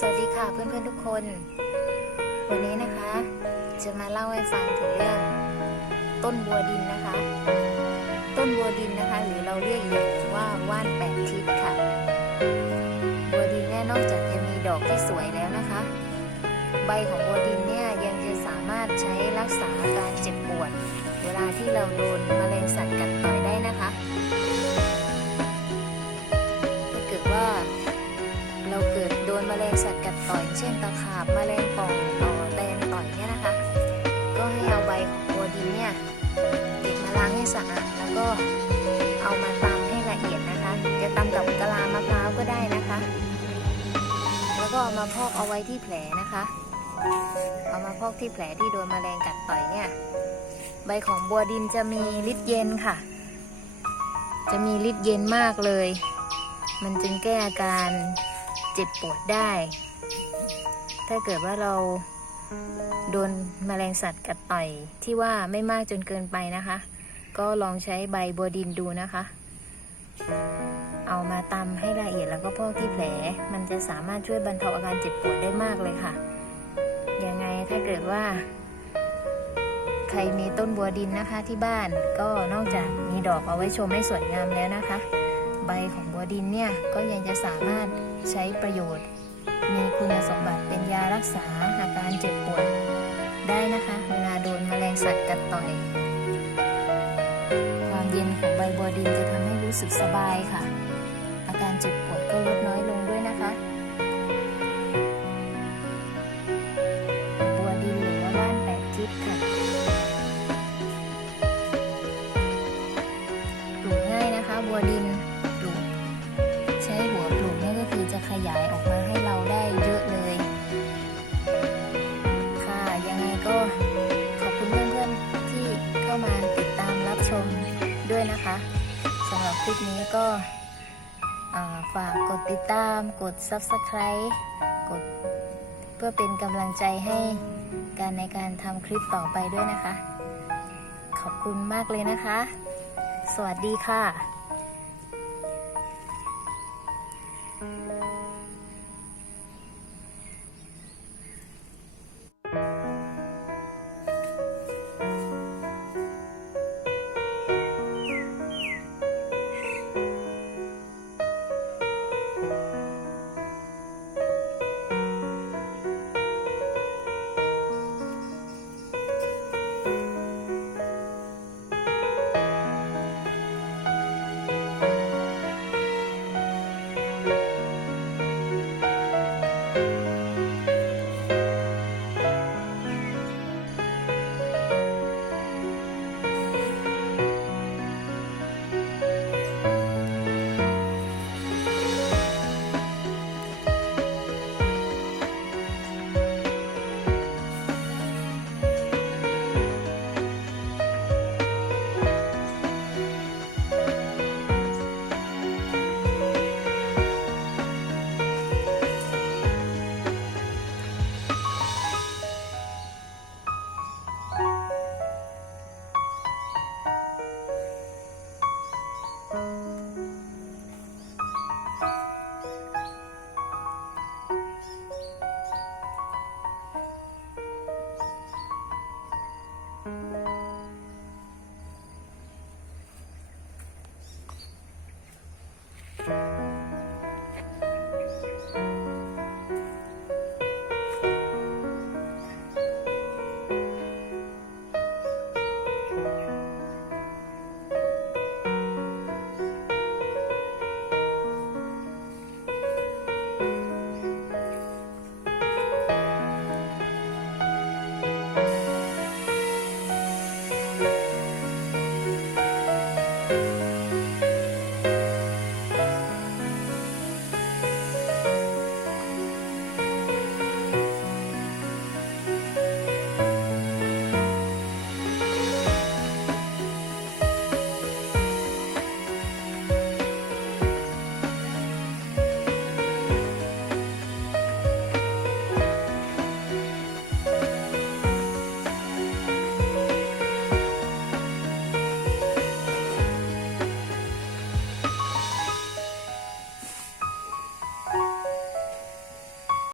สวัสดีค่ะเพื่อนๆทุกคน วันนี้นะคะ จะมาเล่าให้ฟังถึงเรื่องต้นบัวดินนะคะ ต้นบัวดินนะคะ หรือเราเรียกอีกอย่างว่าว่านแปดทิศค่ะ บัวดินเนี่ยนอกจากจะมีดอกที่สวยแล้วนะคะ ใบของบัวดินเนี่ยยังจะสามารถใช้รักษาอาการเจ็บปวด เวลาที่เราโดนแมลงสัตว์กัดต่อยได้นะคะ สัตว์กัดต่อยเช่นตะขาบแมลงป่องต่อแตนต่อยเนี่ยนะคะ ก็ให้เอาใบของบัวดินเนี่ยเก็บมาล้างให้สะอาดแล้วก็เอามาตำให้ละเอียดนะคะ จะตำกับกะลามะพร้าวก็ได้นะคะ แล้วก็เอามาพอกเอาไว้ที่แผลนะคะ เอามาพอกที่แผลที่โดนแมลงกัดต่อยเนี่ยใบของบัวดินจะมีฤทธิ์เย็นค่ะ จะมีฤทธิ์เย็นมากเลย มันจึงแก้อาการ เจ็บปวดได้ ถ้าเกิดว่าเราโดนแมลงสัตว์กัดต่อยที่ว่าไม่มากจนเกินไปนะคะ ก็ลองใช้ใบบัวดินดูนะคะ เอามาตำให้ละเอียดแล้วก็พอกที่แผล มันจะสามารถช่วยบรรเทาอาการเจ็บปวดได้มากเลยค่ะ ยังไงถ้าเกิดว่า ใครมีต้นบัวดินนะคะที่บ้านก็นอกจากมีดอกเอาไว้ชมให้สวยงามแล้วนะคะ ใบของบัวดินเนี่ยก็ยังจะสามารถใช้ประโยชน์ มีคุณสมบัติเป็นยารักษาอาการเจ็บปวดได้นะคะ เวลาโดนแมลงสัตว์กัดต่อย ความเย็นของใบบัวดินจะทำให้รู้สึกสบายค่ะ อาการเจ็บปวดก็ลดน้อยลงาม กด Subscribe กด เพื่อเป็นกำลังใจให้การในการทำคลิปต่อไปด้วยนะคะ ขอบคุณมากเลยนะคะ สวัสดีค่ะ